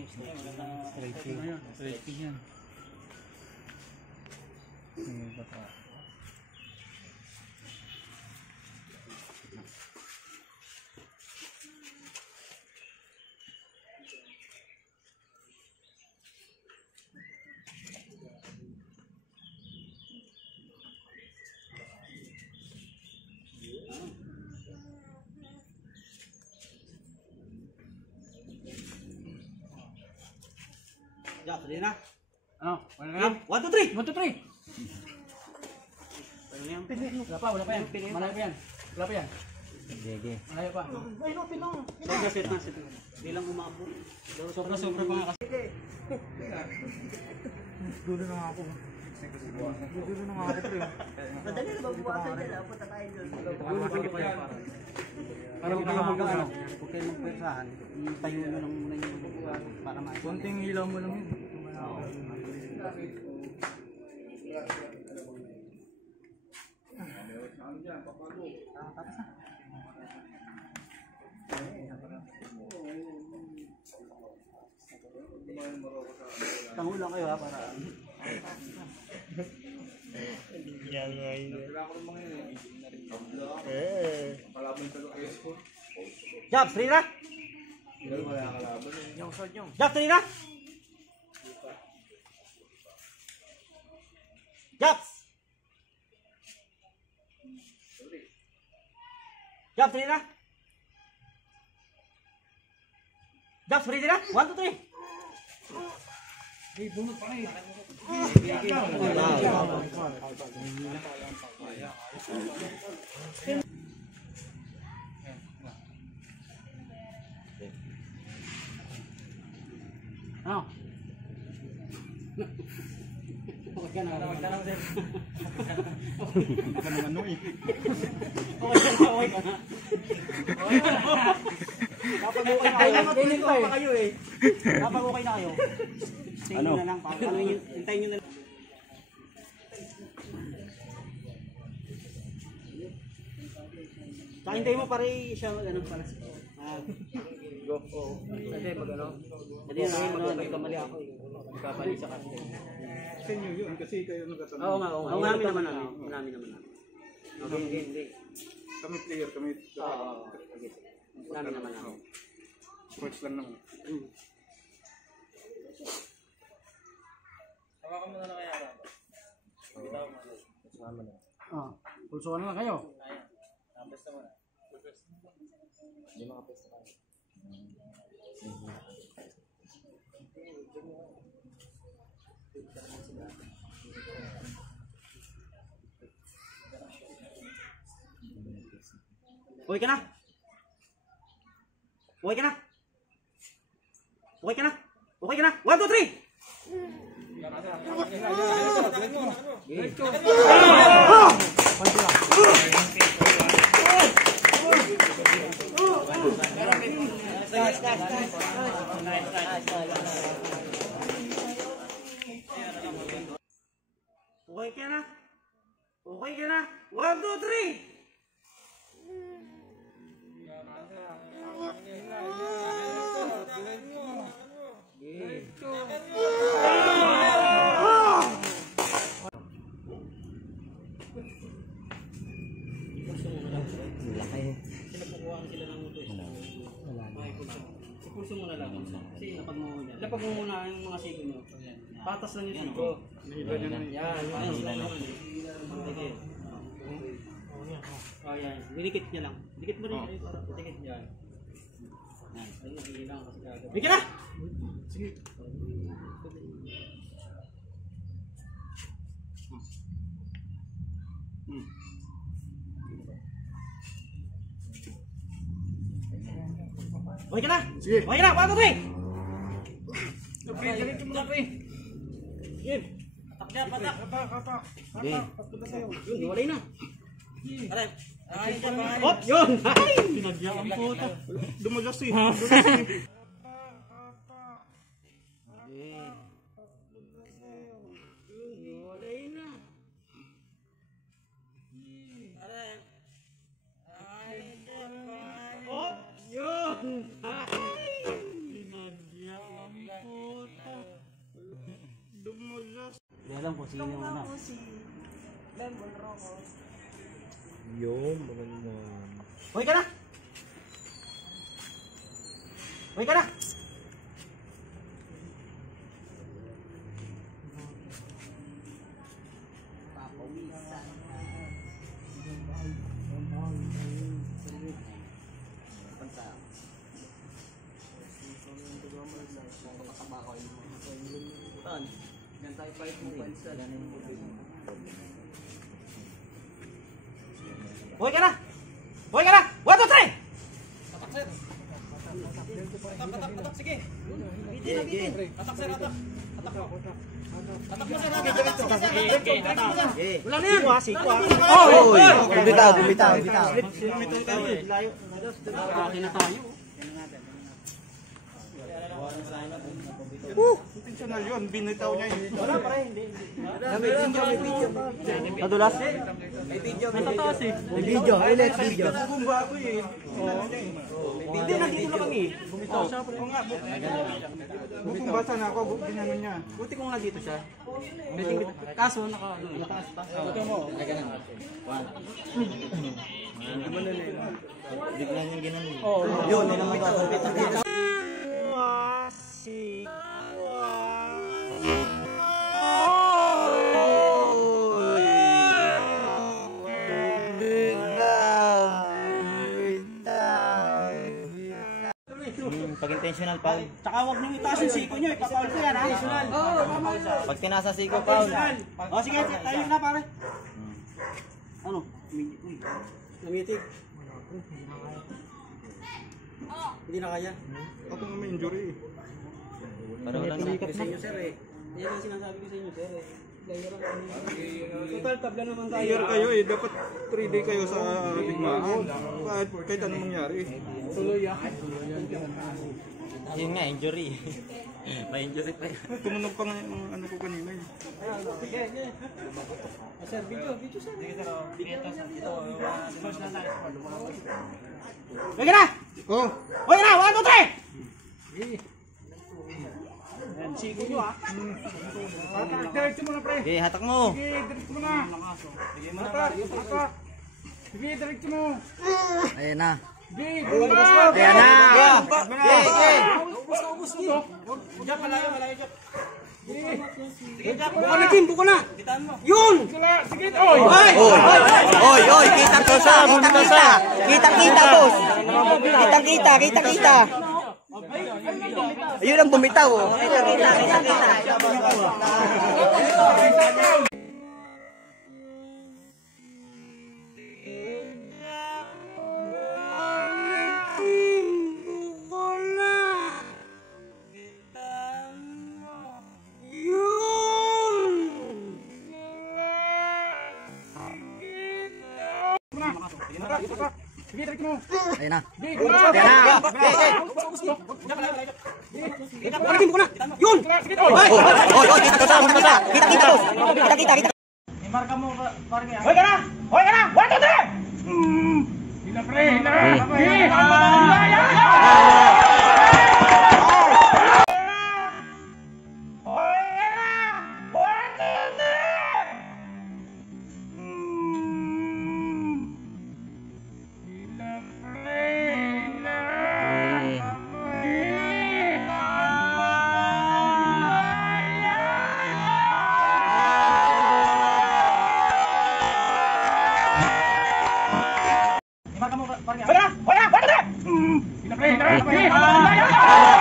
Stretching yan. Ya, tadi na. Ano? Wala na? 1, 2, 3. 1, 2, 3. Wala pa yan. Malayo pa yan. Wala pa yan. Sige. Malayo pa. Ay, no, pinong. Set na. Hindi lang umabot. Sobra pa nga kasi. Dulo na nga ako. Dulo na nga ako, pre. Madali na magbuwasan nila. Punta tayo doon. Para mag-ano. Huwag kayo magpwesahan. Tayo nyo lang muna yung para maayos. Konting ilaw mo lang yun. Tango lang kayo ha, para Jobs, three na? Jobs, three na? Jobs! Jobs, three na? Jobs, three na? 1, 2, 3. Bunot pa na Ano? Huwag ka na. Huwag ka na, sir. Huwag ka naman ano eh. Okay ka na. Kapag okay na kayo, matulog pa kayo eh. Kapag okay na kayo, hintayin nyo na lang. Hintayin nyo na lang. Saka hintayin mo pare siya mag-ano para sa... Go. Oo. Kasi mag-ano? Hindi na nagkamali ako eh. Nagkamali sa kasi. Sa inyo yun, kasi kayo nagkatanong. Oo nga. Oo, namin naman namin. Hindi. Kami player, kami. Oo. Namin naman. Sports lang naman. Hawakan mo na lang kaya. Pulsuhan na lang kayo. Pesta mo na. Hindi makapesta kayo. Okay ka na? Okay ka na? Okay ka na? Okay ka na? 1, 2, 3! Okay ka na? Okay ka na? 1, 2, 3! Pulso mo na lang. Kasi lapag mo muna. Lapag mo muna yung mga sigo nyo. Patas lang yung sigo. Yan. Sige. Oh, yan. Dinikit niya lang. Dikit mo rin. Dikit yan. Yan. Ayun, hindi lang kasi gagawin. Bigyan na! Sige. Okay ka na? Sige. Okay na, 1, 2, 3! Dito mo na po eh. Game. Patak. Yun, walay na. Aray. Hop, yun! Ay! Pinagyan ang puta. Dumagas eh. Walay na. Aray. Hop, yun! Ay! Pinagyan ang alam kung sino yung ano. Si Lemon Roco. Yun, maganda. Hoy ka na! Hoy ka na! Yan tayo 5 mo pansa. Hoy ka na! Hoy ka na! 1, 2, 3! Atak sir. Atak, sige. Bitin na bitin. Atak sir, atak. Atak mo. Atak mo sir, atak. Wala na yan! Sikwa! Oy! Bumitaw, bumitaw, bumitaw. Layo. Akin na tayo. Intentional yun, binitaw niya yun. Wala pa rin, hindi. May video. Nadulas? May video. May tataas eh. May video, ulit video. Bumba ako eh. Hindi, nandito na kami. Bumitaw siya. Oo nga, Bukong basa na ako, ginano niya. Buti kung nandito siya. Kaso, nataas pa. Ito mo. Bigla niyang ginano. Oo. Yun, yun ang bitaw. Pag-intentional foul. Tsaka huwag niyong itaas yung siko niyo. Ipapaul ko yan ha. Pag tinasa siko foul. O sige, tayo na pare. Ano? Uy. Namitig. Hindi na kaya. Ako nga may injury. Para walang sabi sa inyo sir eh. Yan ang sinasabi ko sa inyo sir eh. Total tabla naman tayo. Player kayo eh, dapat 3 day kayo sa bigmaan. Kahit anong mangyari. Tuloy ah. Yun nga, injury. May injury pa yan. Tumunog pa nga yung ano ko kanina eh. Sige, sige. Sir, video sir. Huwag ka na! Oh! Huwag ka na! 1, 2, 3! Yan, sigo nyo ah. Diretso mo na pre. Okay, hatak mo! Sige, diretso mo na. Atak, atak. Sige, diretso mo. Ayan na. Sige, bumba. Ayan na! Okay! Ubus mo. Diyan, malayo dyan. Sige, Buka na Jim, buka na. Kitaan mo. Yun! Sige, oy. Oy! Kitang tosa! Kitang-kita, boss! Kitang-kita! Ayun ang bumitaw, oh! Kita! Sige, diretso mo. Ayan na! Sige, bumba. Ayan na! Buka na Jim, buka na. Yun! Sige, oy. Oy! Kitang-kita, boss! Kita-kita! Huwag ka na! Huwag ka na! 1, 2, 3! Hila pre, hila. Hila. Huwag ka na! Huwag ka na! 1, 2, 3! Hila pre, hila.